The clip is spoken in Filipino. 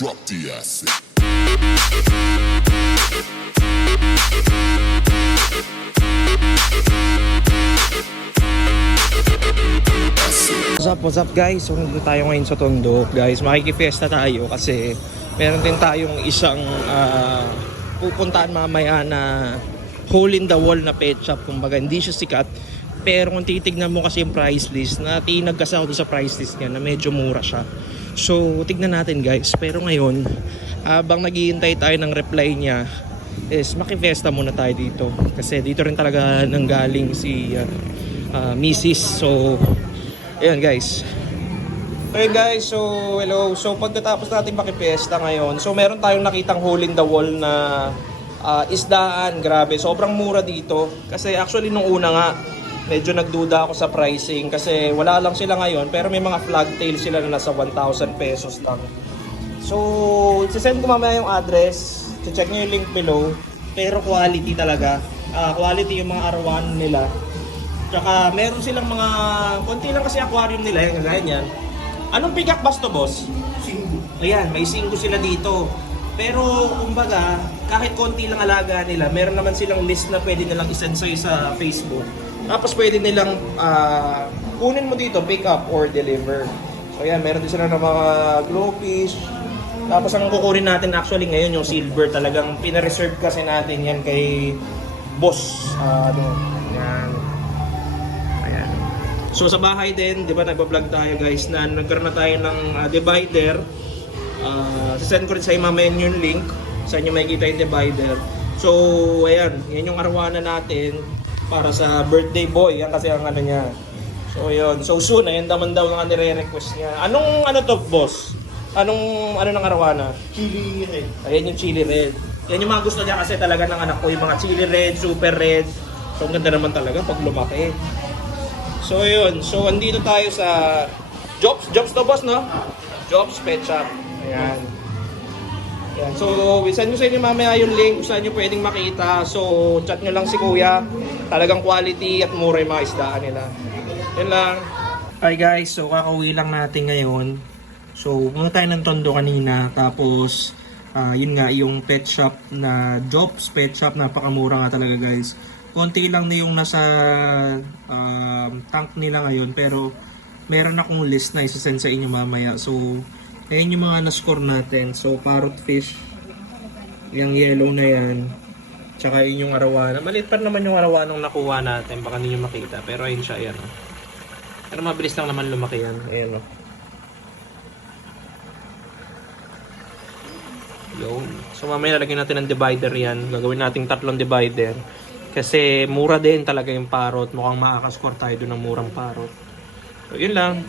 drop the acid. What's up guys? So nandito tayo ngayon sa Tondo. Guys, makikifiesta tayo kasi meron din tayong isang pupuntahan mamaya na hole in the wall na pet shop. Kumbaga hindi siya sikat, pero kung titignan mo kasi yung price list, natinag kasi ako sa price list niya na medyo mura siya. So tignan natin guys. Pero ngayon, habang naghihintay tayo ng reply niya, is makifiesta muna tayo dito kasi dito rin talaga nanggaling si Mrs. So ayan guys. Okay guys, so hello. So pagkatapos natin makipiesta ngayon, so meron tayong nakitang hole in the wall na isdaan. Grabe, sobrang mura dito. Kasi actually nung una nga, medyo nagduda ako sa pricing kasi wala lang sila ngayon, pero may mga flagtail sila na nasa 1,000 pesos lang. So, sisend ko mamaya yung address. Check nyo yung link below. Pero quality talaga. Quality yung mga arawan nila. Tsaka meron silang mga konti lang kasi aquarium nila, yung kagaya niyan. Anong peacock bass to, boss? Singgo. Ayan, may singgo sila dito. Pero kumbaga, kahit konti lang alaga nila, meron naman silang list na pwede nilang isend sa'yo sa Facebook. Tapos pwede nilang kunin mo dito, pick up or deliver. So ayan, meron din sila ng mga glowfish. Tapos ang kukunin natin actually ngayon yung silver. Talagang pina-reserve kasi natin yan kay boss. Yan. So sa bahay din, di ba nagpa-vlog tayo guys na nagkaroon na tayo ng divider. Sasend ko rin sa mamaya yung link. Saan nyo makikita yung divider. So ayan, yan yung arwana natin para sa birthday boy. Yan kasi ang ano niya. So yun, so soon, ayan naman daw nga nire-request niya. Anong ano to boss? Anong ano ng arwana? Chili red. Ayan yung chili red. Yan yung mga gusto niya kasi talaga ng anak ko. Yung mga chili red, super red. So ang ganda naman talaga pag lumaki. So yun, so andito tayo sa Jobs to boss, no? Jobs Pet Shop. Ayan. Ayan. So, send nyo sa inyo mamaya yung link kung saan nyo pwedeng makita. So, chat nyo lang si Kuya. Talagang quality at mura yung mga isdaan nila. Yan lang. Hi guys, so kakauwi lang natin ngayon. So, pumunta tayo ng Tondo kanina. Tapos, yun nga, yung pet shop na Jobs Pet Shop. Napakamura nga talaga guys. Konti lang na yung nasa tank nila ngayon, pero meron akong list na isasend sa inyo mamaya. So, ayan yung mga na-score natin. So, parrotfish, yung yellow na yan, tsaka yun yung arawana. Maliit pa naman yung arawanang nakuha natin, baka hindi nyo makita, pero ayun siya, ayan. Pero mabilis lang naman lumaki yan, ayan o. Yun. So, mamaya lalagyan natin ng divider yan. Gagawin nating 3 divider. Kasi mura din talaga yung parrot. Mukhang makakascore tayo doon ng murang parrot. So, yun lang.